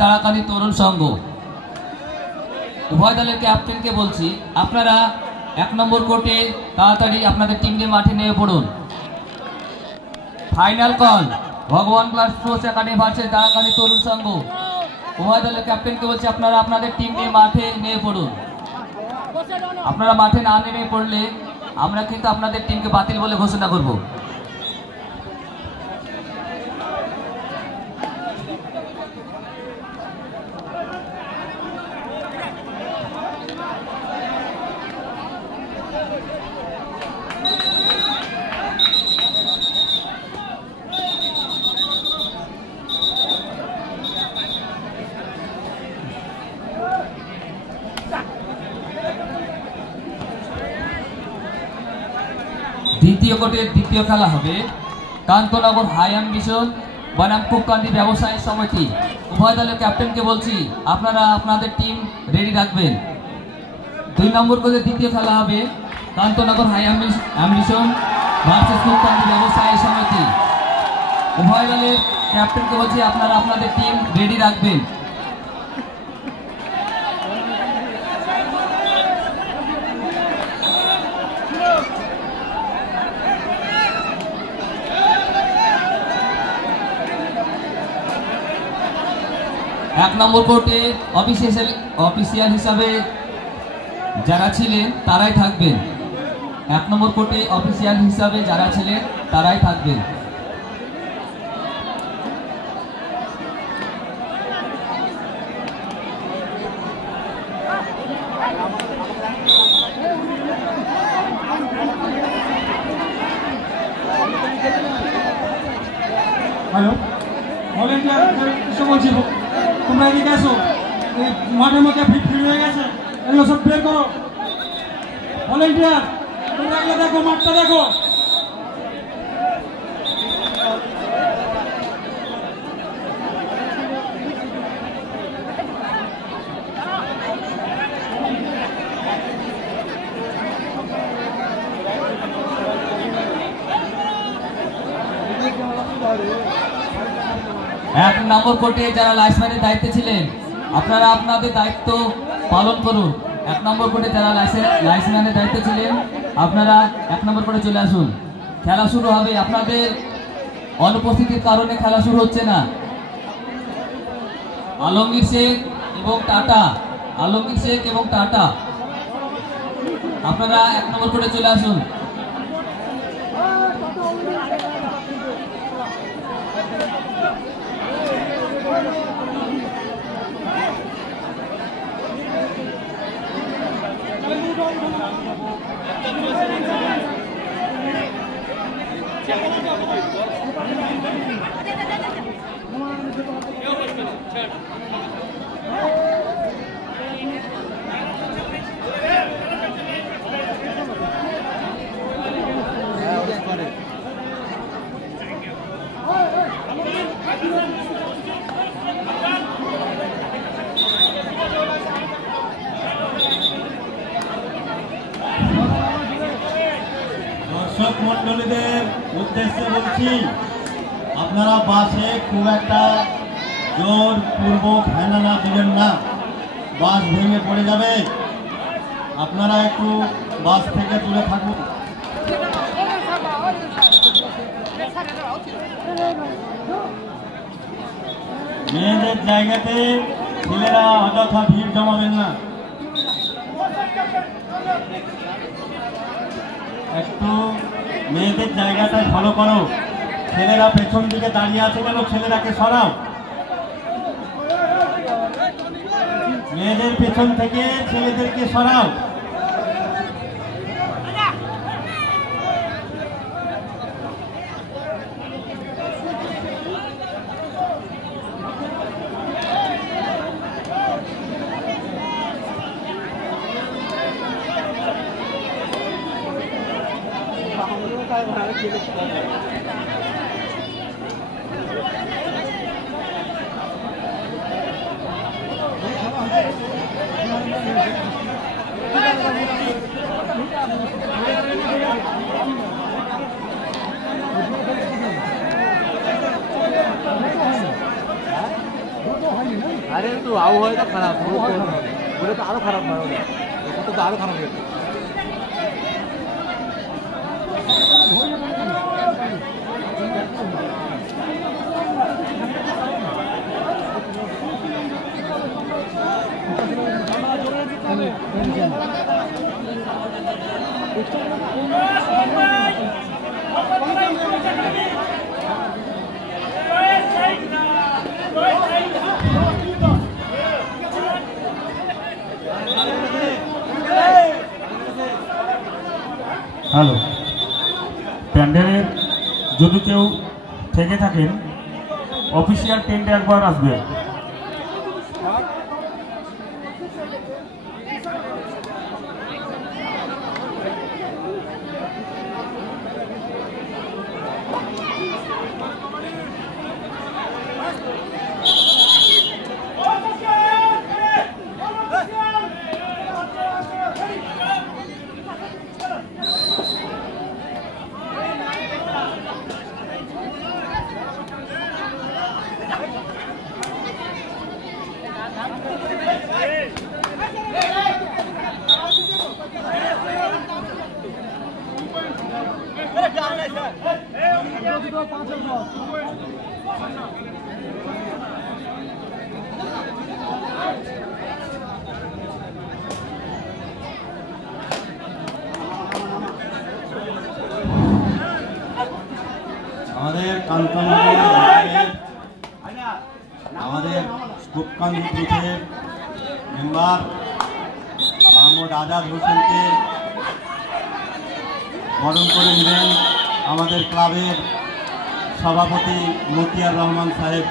তারাকালী তরুণ সংঘ উভয় দলের ক্যাপ্টেনকে বলছি, আপনারা 1 নম্বর কোর্টে তাড়াতাড়ি আপনাদের টিমকে মাঠে নিয়ে পড়ুন। ফাইনাল কল ভগবান ক্লাস স্পোর্টস একাডেমি ভার্সেস তারাকালী তরুণ সংঘ। উভয় দলের ক্যাপ্টেনকে বলছি, আপনারা আপনাদের টিমকে মাঠে নিয়ে পড়ুন। আপনারা মাঠে না নেমে পড়লে আমরা কিন্তু আপনাদের টিমকে বাতিল বলে ঘোষণা করব। দ্বিতীয় কোর্টের দ্বিতীয় খেলা হবে কান্তনগর হাই অ্যাম্বিশন বনাম কুককান্দি ব্যবসায়ী সমিতি। উভয় দলের ক্যাপ্টেনকে বলছি, আপনারা আপনাদের টিম রেডি রাখবেন। 2 নম্বর কোর্টের দ্বিতীয় খেলা হবে কান্তনগর হাই অ্যাম্বিশন ভার্সেস কুককান্দি ব্যবসায়ী সমিতি। উভয় দলের ক্যাপ্টেনকে বলছি, আপনারা আপনাদের টিম রেডি রাখবেন। এক নম্বর কোর্টে অফিসিয়াল হিসাবে যারা ছিলেন তারাই থাকবেন। 1 নম্বর কোর্টে অফিসিয়াল হিসাবে যারা ছিলেন তারাই থাকবেন। হ্যালো, ভলেন্টিয়ার এসে বলছি, তোমরা এদিকে আসো। মাঠের মধ্যে ভিড় হয়ে গেছে, এগুলো সব বের করো। ভলেন্টিয়ার তোমরা এগুলো দেখো, মাঠটা দেখো। এক নম্বর কোর্টে যারা লাইসম্যানের দায়িত্বে ছিলেন, আপনারা আপনাদের দায়িত্ব পালন করুন। 1 নম্বর কোর্টে যারা লাইসম্যানের দায়িত্বে ছিলেন, আপনারা 1 নম্বর কোর্টে চলে আসুন। খেলা শুরু হবে। আপনাদের অনুপস্থিতির কারণে খেলা শুরু হচ্ছে না। আলমগীর শেখ এবং টাটা আপনারা 1 নম্বর কোর্টে চলে আসুন। দর্শক মন্ডলীদের উদ্দেশ্যে বলছি, আপনারা বাসে খুব একটা জোর পূর্বক হেলানা দিবেন না, বাস ভেঙে পড়ে যাবে। আপনারা একটু বাস থেকে দূরে থাকুন। মেয়েদের জায়গাতে ছেলেরা অযথা ভিড় জমাবেন না। একটু মেয়েদের জায়গাটা ভালো করো। ছেলেরা পেছন দিকে দাঁড়িয়ে আছে কেন? ছেলেরাকে সরাও। মেয়েদের পেছন থেকে ছেলেদেরকে সরাও। আরে তো আবহাওয়াটা খারাপ, ওটা তো আরো খারাপ হয়, ওটা তো আরো খারাপ হয়ে যায়। হ্যালো, প্যান্ডেলের যদি কেউ থেকে থাকেন অফিসিয়াল টেন্টে একবার আসবে। আমাদের আমাদের স্কুপকান্দি বুথের মেম্বার মোহাম্মদ আজাদ হোসেনকে বরণ করে নেবেন আমাদের ক্লাবের সভাপতি মতিয়ার রহমান সাহেব।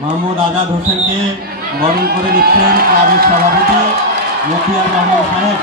মোহাম্মদ আজাদ হোসেনকে বরণ করে নিচ্ছেন ক্লাবের সভাপতি মতিয়ার রহমান সাহেব।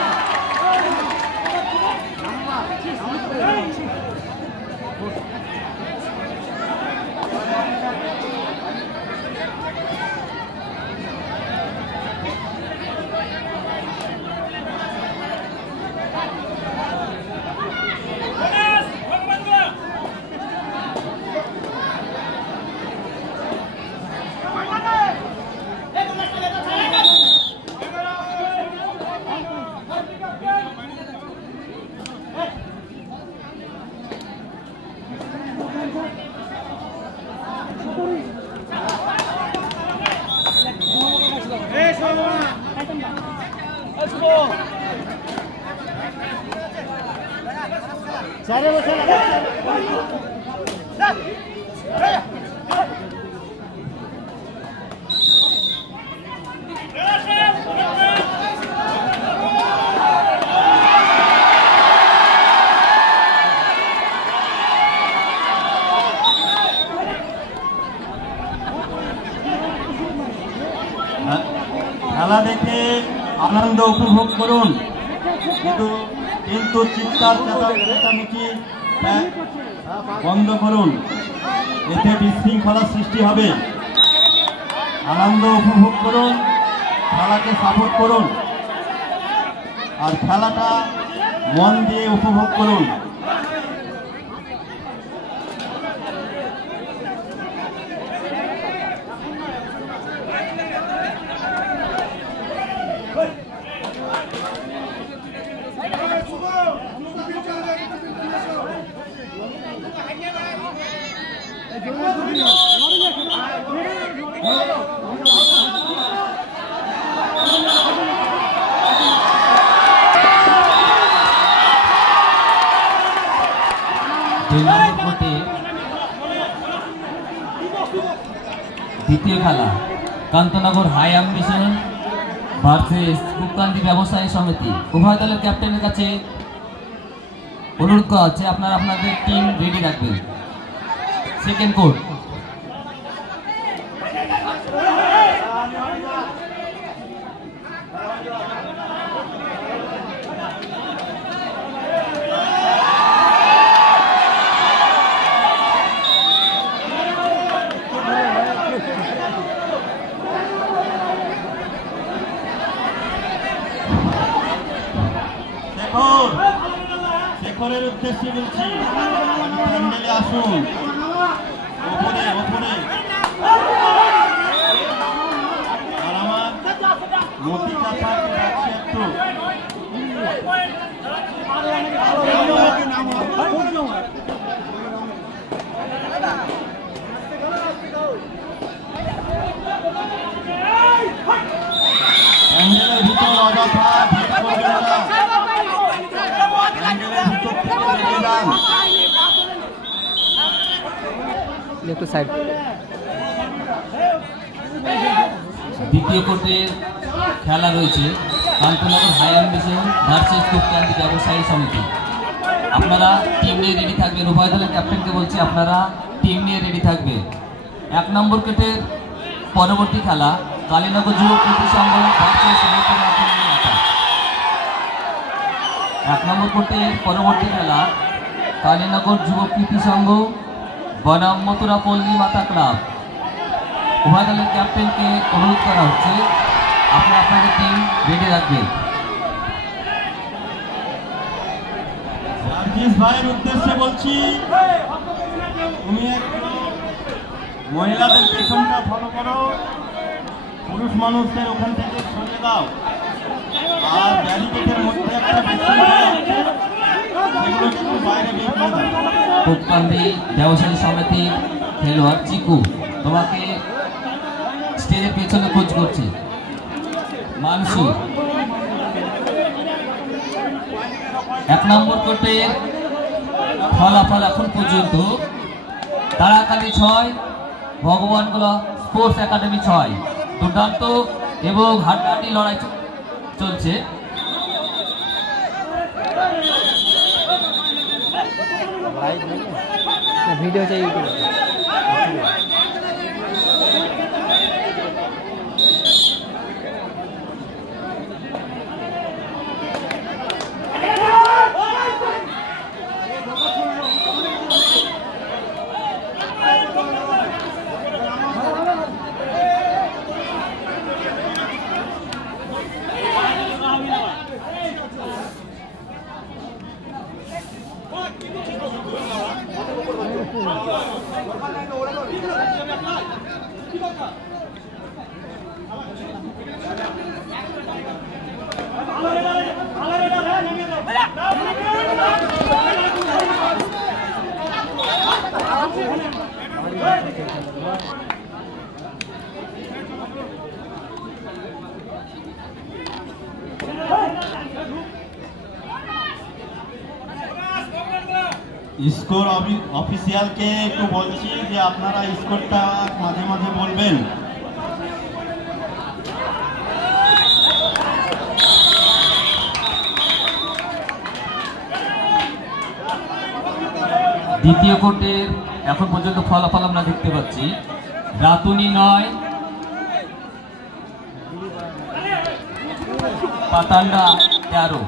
খেলা দেখে আনন্দ উপভোগ করুন, কিন্তু চিৎকার চেঁচামেচি বন্ধ করুন, এতে বিশৃঙ্খলার সৃষ্টি হবে। আনন্দ উপভোগ করুন, খেলাকে সাপোর্ট করুন, আর খেলাটা মন দিয়ে উপভোগ করুন। দ্বিতীয় খেলা কান্তনগর হাই অ্যাম্বিশন ভার্সেস স্কুপকান্দি ব্যবসায়ী সমিতি। উভয় দলের ক্যাপ্টেনের কাছে অনুরোধ করা হচ্ছে আপনারা আপনাদের টিম রেডি রাখবেন। Second court. শেখরের উদ্দেশ্যে বলছি, প্যান্ডেলে আসুন, ওপরে ওপরে একটু সাইড। দ্বিতীয় কোর্টের খেলা রয়েছে কান্তনগর হাই অ্যাম্বিশন ভার্সেস কুককান্দি ব্যবসায়ী সমিতি। আপনারা টিম নিয়ে রেডি থাকবেন। উভয় দলের ক্যাপ্টেনকে বলছি আপনারা টিম নিয়ে রেডি থাকবেন। 1 নম্বর কোর্টের পরবর্তী খেলা কালীনগর যুব কৃতি সংঘ ভার্সেস 1 নম্বর কোর্টের পরবর্তী খেলা কালীনগর যুব কৃতি সংঘ বনাম মথুরা পল্লী মাতা ক্লাব। উভয় দলের ক্যাপ্টেনকে অনুরোধ করা হচ্ছে আপনারা আপনাদের টিম রেডি রাখবেন। রাজেশ ভাইয়ের উদ্দেশ্যে বলছি, তুমি একটু মহিলাদের পেছনটা ফলো করো, পুরুষ মানুষদের ওখান থেকে সরিয়ে দাও। আর ব্যারিকেডের মধ্যে একটা সেগুলো কিন্তু বাইরে বের করে দাও। কুককান্দি ব্যবসায়ী সমিতির খেলোয়াড় চিকু তোমাকে স্টেজের পেছনে খোঁজ করছে। মানসু 1 নম্বর কোর্টের ফলাফল এখন পর্যন্ত তারাকালী 6, ভগবানগোলা স্পোর্টস একাডেমি 6। দুর্দান্ত এবং হাড্ডাহাড্ডি লড়াই চলছে। ভিডিও চাই ইউটিউবে। স্কোর অফিসিয়ালকে একটু বলছি যে আপনারা স্কোরটা মাঝে মাঝে বলবেন। দ্বিতীয় কোর্টের এখন পর্যন্ত ফলাফল আমরা দেখতে পাচ্ছি রাতুনি 9, পাতান্ডা 13।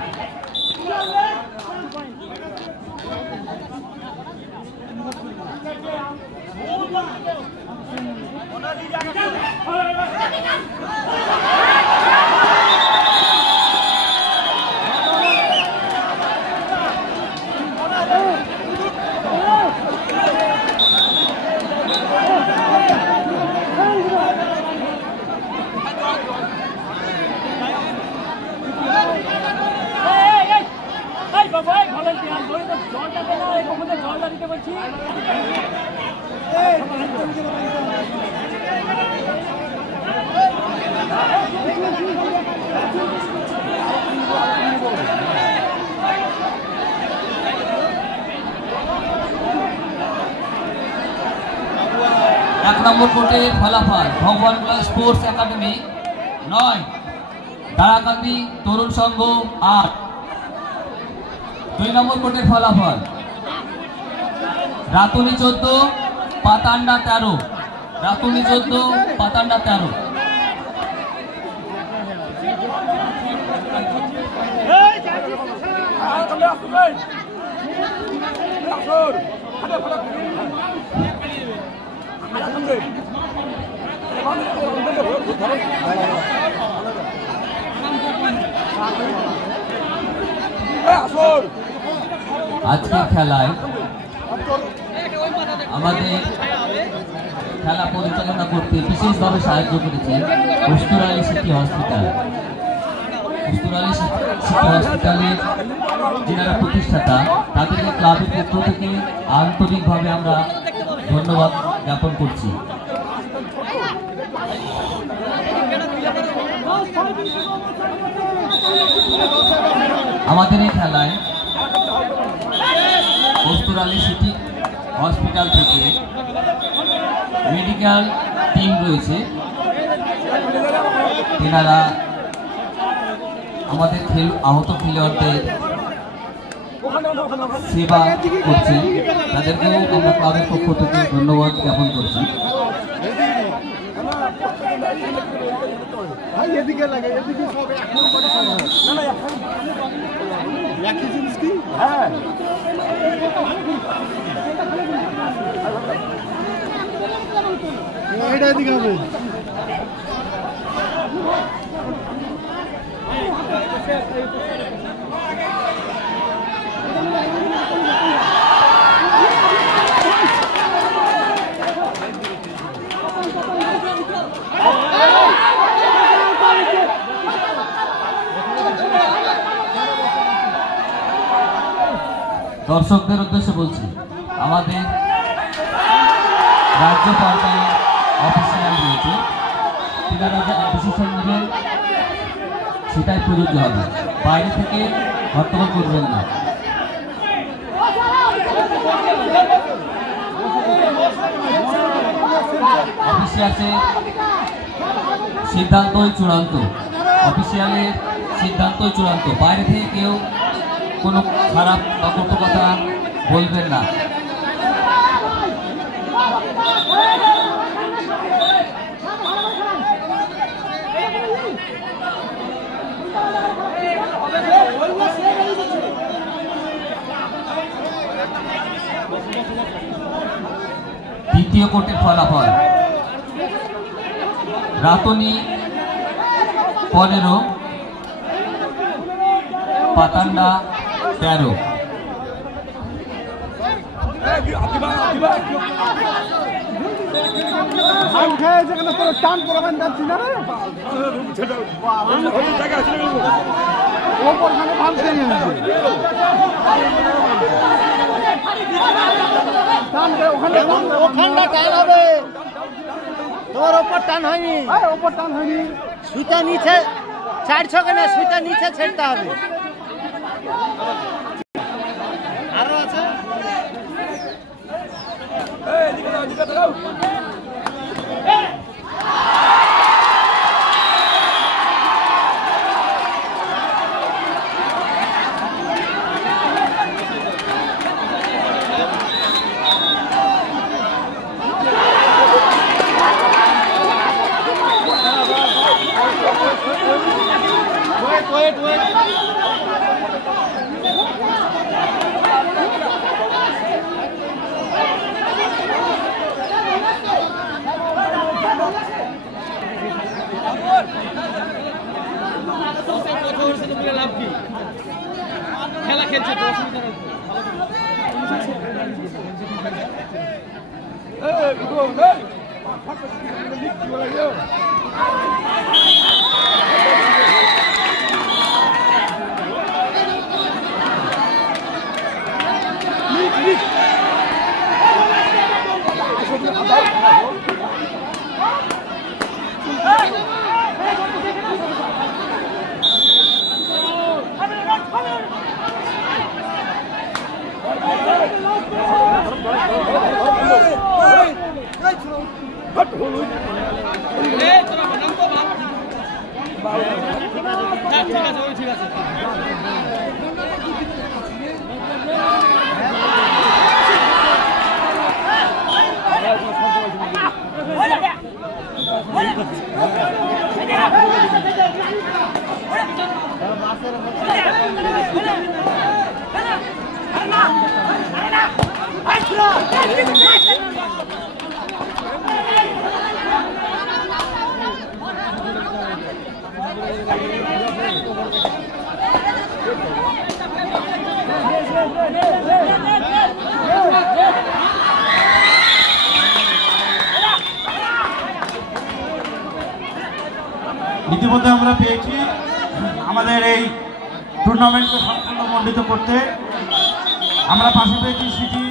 এক নম্বর কোর্টের ফলাফল ভগবানগোলা স্পোর্টস একাডেমি 9, তারাকান্দি তরুণ সংঘ 8। 2 নম্বর কোর্টের ফলাফল রাতুনি 14, পাতান্ডা 13। রাতুনি 14, পাতান্ডা 13। আজকের খেলায় আমাদের খেলা পরিচালনা করতে বিশেষভাবে সাহায্য করেছে Kastur Ali city hospital. Kastur Ali city হসপিটালের যারা প্রতিষ্ঠাতা তাদেরকে ক্লাবের পক্ষ থেকে আন্তরিকভাবে আমরা ধন্যবাদ জ্ঞাপন করছি। আমাদের এই খেলায় উত্তরালী সিটি হসপিটাল থেকে মেডিকেল টিম রয়েছে, তেনারা আমাদের আহত খেলোয়াড়দের সেবা করছেন, তাদেরকেও আমরা ক্লাবের পক্ষ থেকে ধন্যবাদ জ্ঞাপন করছি। দর্শকদের উদ্দেশ্যে বলছি, আমাদের রাজ্য পর্যায়ে অফিসিয়াল রয়েছে, তিনারা যে ডিসিশন নেবেন সেটাই প্রযোজ্য হবে, বাইরে থেকে হট্টগোল করবেন না। অফিসিয়ালের সিদ্ধান্তই চূড়ান্ত, অফিসিয়ালের সিদ্ধান্তই চূড়ান্ত, বাইরে থেকে কেউ কোনো খারাপ বা কটু কথা বলবেন না। দ্বিতীয় কোর্টের ফলাফল রাতনি 15, পাতান্ডা 13। টান করবেন যাচ্ছি না রে ওখানটা টান হবে, তোমার ওপর টান হয়নি, ওপর টান হয়নি, সুতা নিচে ছাড়ছো কেন, সুতা নিচে ছেড়তে হবে। আরো আছে খেলা খেলছে তো ঠিক আছে ইতিমধ্যে আমরা পেয়েছি আমাদের এই টুর্নামেন্টকে সম্পূর্ণ মণ্ডিত করতে আমরা পাশে পেয়েছি সিটি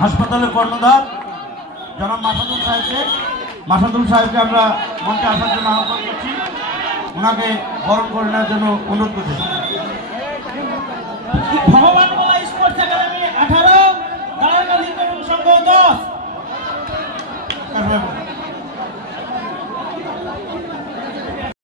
হাসপাতালের কর্ণধার জনাব মাসাদুল সাহেবকে আমরা মঞ্চে আসার জন্য আহ্বান করছি, ওনাকে বরণ করে নেওয়ার জন্য অনুরোধ করছি। ভগবান